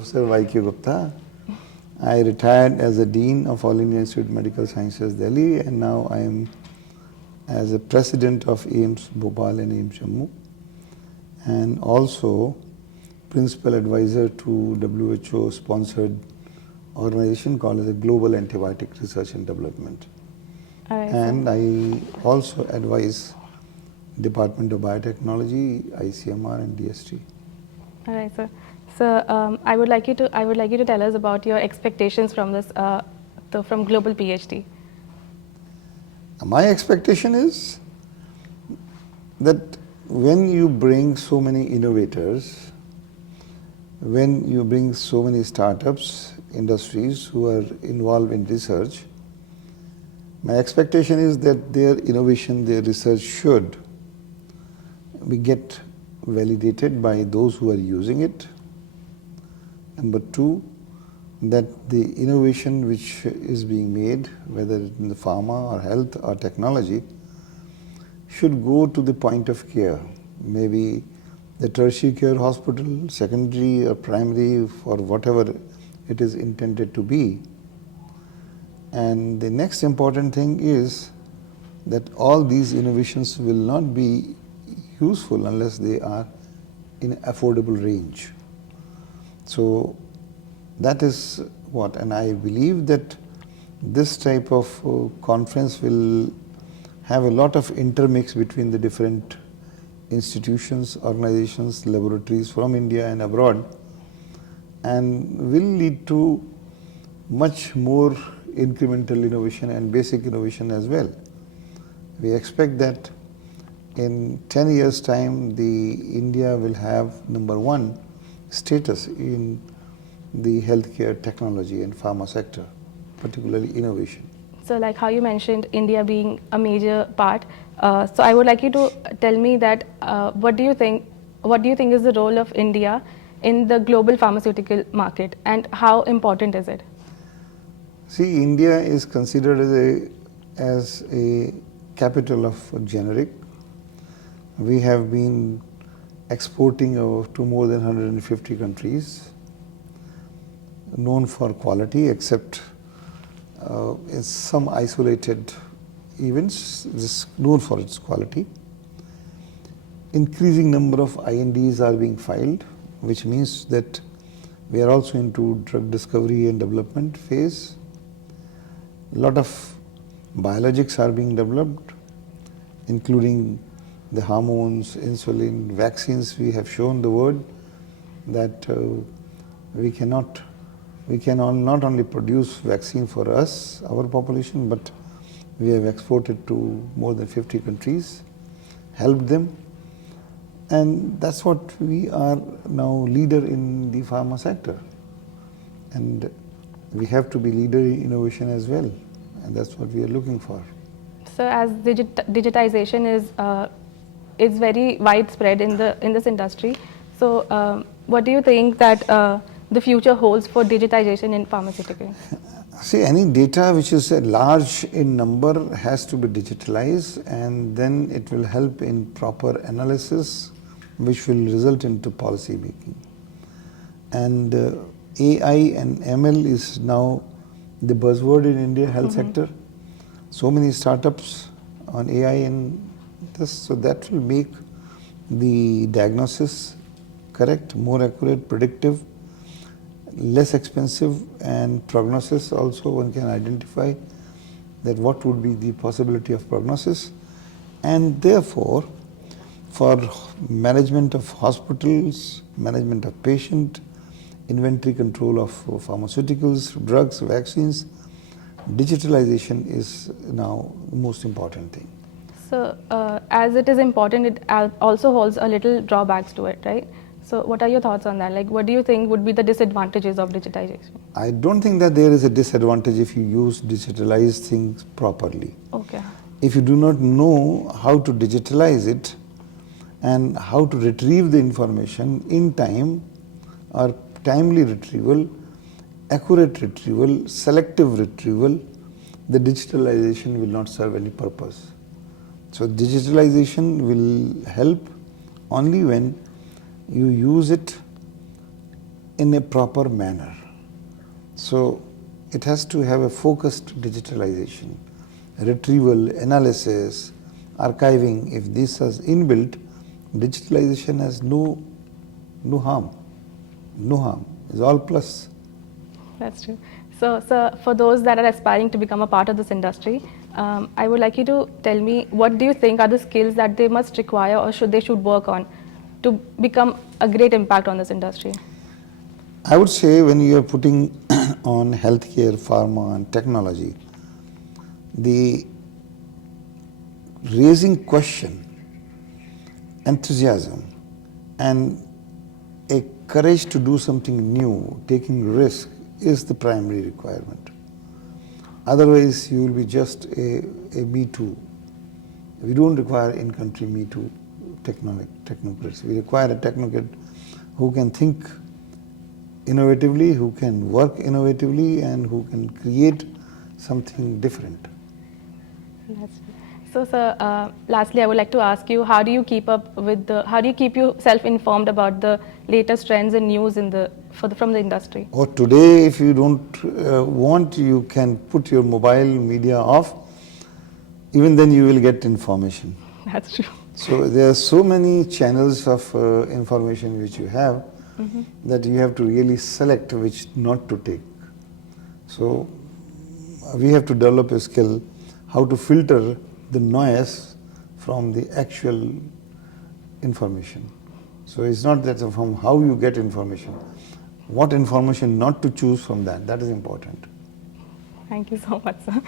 Professor Y.K. Gupta. I retired as the Dean of All India Institute of Medical Sciences, Delhi, and now I am as a President of AIIMS Bhopal and AIIMS Jammu, and also Principal Advisor to WHO-sponsored organization called as the Global Antibiotic Research and Development. And I also advise Department of Biotechnology, ICMR, and DST. All right, sir. So I would like you to tell us about your expectations from this from Global PHT. My expectation is that when you bring so many innovators, when you bring so many startups, industries who are involved in research, my expectation is that their innovation, their research should get validated by those who are using it. Number two, that the innovation which is being made, whether in the pharma or health or technology, should go to the point of care, maybe the tertiary care hospital, secondary or primary, for whatever it is intended to be. And the next important thing is that all these innovations will not be useful unless they are in affordable range. So that is what, and I believe that this type of conference will have a lot of intermix between the different institutions, organizations, laboratories from India and abroad, and will lead to much more incremental innovation and basic innovation as well. We expect that in 10 years' time, India will have #1 status in the healthcare technology and pharma sector, particularly innovation. So like how you mentioned India being a major part, so I would like you to tell me that what do you think is the role of India in the global pharmaceutical market, and how important is it? See, India is considered as a capital of generic. We have been exporting to more than 150 countries, known for quality, except in some isolated events, is known for its quality. Increasing number of INDs are being filed, which means that we are also into drug discovery and development phase. A lot of biologics are being developed, including the hormones, insulin, vaccines. We have shown the world that we can not only produce vaccine for us, our population, but we have exported to more than 50 countries, helped them, and that's what we are now leader in the pharma sector. And we have to be leader in innovation as well, and that's what we are looking for. So as digitization is very widespread in this industry, so what do you think that the future holds for digitization in pharmaceutical? See, any data which is large in number has to be digitalized, and then it will help in proper analysis, which will result into policy making. And AI and ML is now the buzzword in India health sector. So many startups on AI and this, so that will make the diagnosis correct, more accurate, predictive, less expensive, and prognosis also. One can identify that what would be the possibility of prognosis, and therefore for management of hospitals, management of patient, inventory control of pharmaceuticals, drugs, vaccines, digitalization is now the most important thing. So as it is important, it also holds a little drawbacks to it, right? So what are your thoughts on that? Like, what do you think would be the disadvantages of digitization? I don't think that there is a disadvantage if you use digitalized things properly. Okay. If you do not know how to digitalize it and how to retrieve the information in time, or timely retrieval, accurate retrieval, selective retrieval, the digitalization will not serve any purpose. So digitalization will help only when you use it in a proper manner. So it has to have a focused digitalization, retrieval, analysis, archiving. If this is inbuilt, digitalization has no harm. No harm. It's all plus. That's true. So, for those that are aspiring to become a part of this industry, I would like you to tell me what do you think are the skills that they must require or they should work on to become a great impact on this industry? I would say when you are putting on healthcare, pharma and technology, the raising question, enthusiasm and a courage to do something new, taking risk is the primary requirement. Otherwise you will be just a me too. We don't require in-country me too technocrats. We require a technocrat who can think innovatively, who can work innovatively and who can create something different. So, sir, lastly, I would like to ask you, how do you keep yourself informed about the latest trends and news from the industry? Or today, if you don't want, you can put your mobile media off. Even then, you will get information. That's true. So there are so many channels of information which you have that you have to really select which not to take. So we have to develop a skill how to filter the noise from the actual information. So it's not that from how you get information, what information not to choose from that is important. Thank you so much, sir.